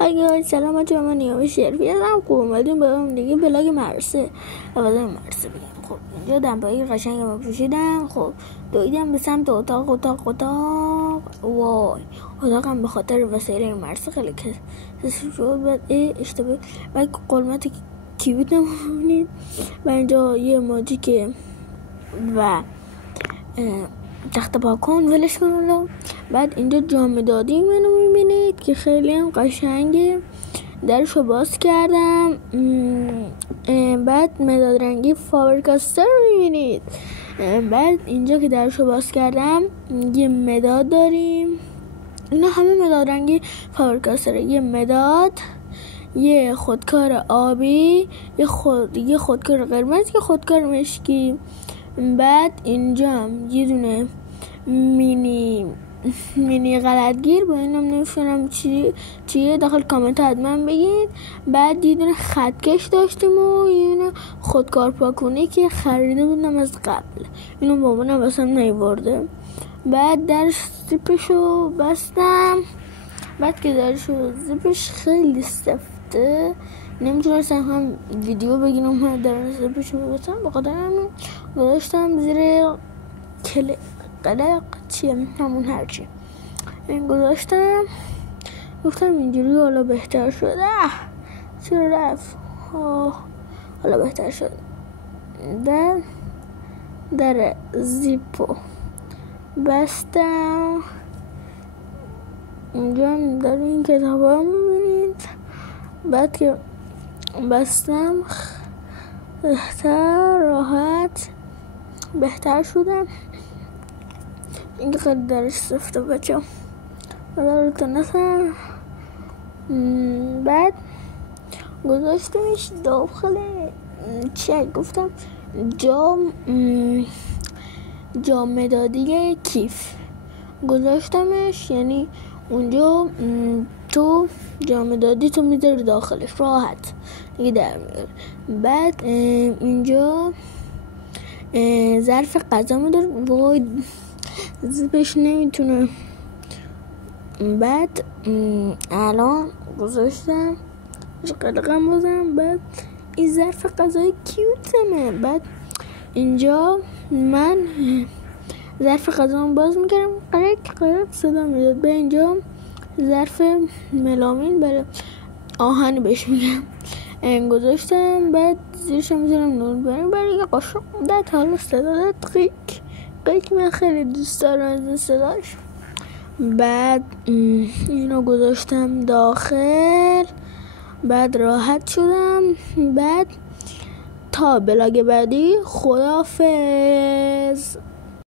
های سلام بچه‌ها، من نیام شرفی هستم. خب اومدیم به هم دیگه بلاگ مدرسه بگیم. خب اینجا دنبایی قشنگ ما پوشیدم. خب دویدم به سمت اتاق. وای اتاقم به خاطر وسایل مدرسه خیلی کسی شد. بعد اشتباه بعد قلمت کیبیت نمونید و اینجا یه ماجیک و تخت پاکن ولش کنم. بعد اینجا جام دادی منو میبینید که خیلی هم قشنگه. درشو باز کردم. بعد مداد رنگی فابرکاستر رو میبینید. بعد اینجا که درشو باز کردم یه مداد داریم. اینا همه مداد رنگی فابرکاستر. یه مداد، یه خودکار آبی، یه خودکار قرمز، یه خودکار مشکی. بعد اینجا هم یه دونه مینی غلطگیر با اینم نمیشونم چیه داخل کامنت حتما بگید. بعد یه دونه خطکش داشتیم و یه دونه خودکار پاکونه که خریده بودم از قبل، اینو بابانم واسم نیورده. بعد درش زیپشو بستم. بعد که درشو زیپش خیلی سفته نمیتونستم هم ویدیو بگیرم هم در زیپشو بستم، بخاطر همین گذاشتم زیر قلق چیه همون هرچی این گذاشتم. گفتم اینجوری حالا بهتر شد. چرا رفت؟ حالا بهتر شد. در زیپو بستم. اینجا در این کتاب ها میبینید. بعد که بستم بهتر شدم. این خیلی درش سفته بچه ها. بعد گذاشتمش داخل چه گفتم جام مدادی کیف گذاشتمش، یعنی اونجا تو جام دادی تو میذاری داخلش راحت دیگه در میاره. بعد اینجا ظرف غذا میداره. وای زیپش نمیتونه. بعد الان گذاشتم قلقم بازم. بعد این ظرف غذای کیوتمه. بعد اینجا من ظرف غذامو باز میکردم قرق صدا میداد. به اینجا ظرف ملامین برای آهن بهش میگم گذاشتم. بعد زیرش میذارم نون برای قاشق. بعد حالا صدا داد قیک من خیلی دوست دارم از صداش. بعد اینو گذاشتم داخل. بعد راحت شدم. بعد تا بلاگ بعدی خداحافظ.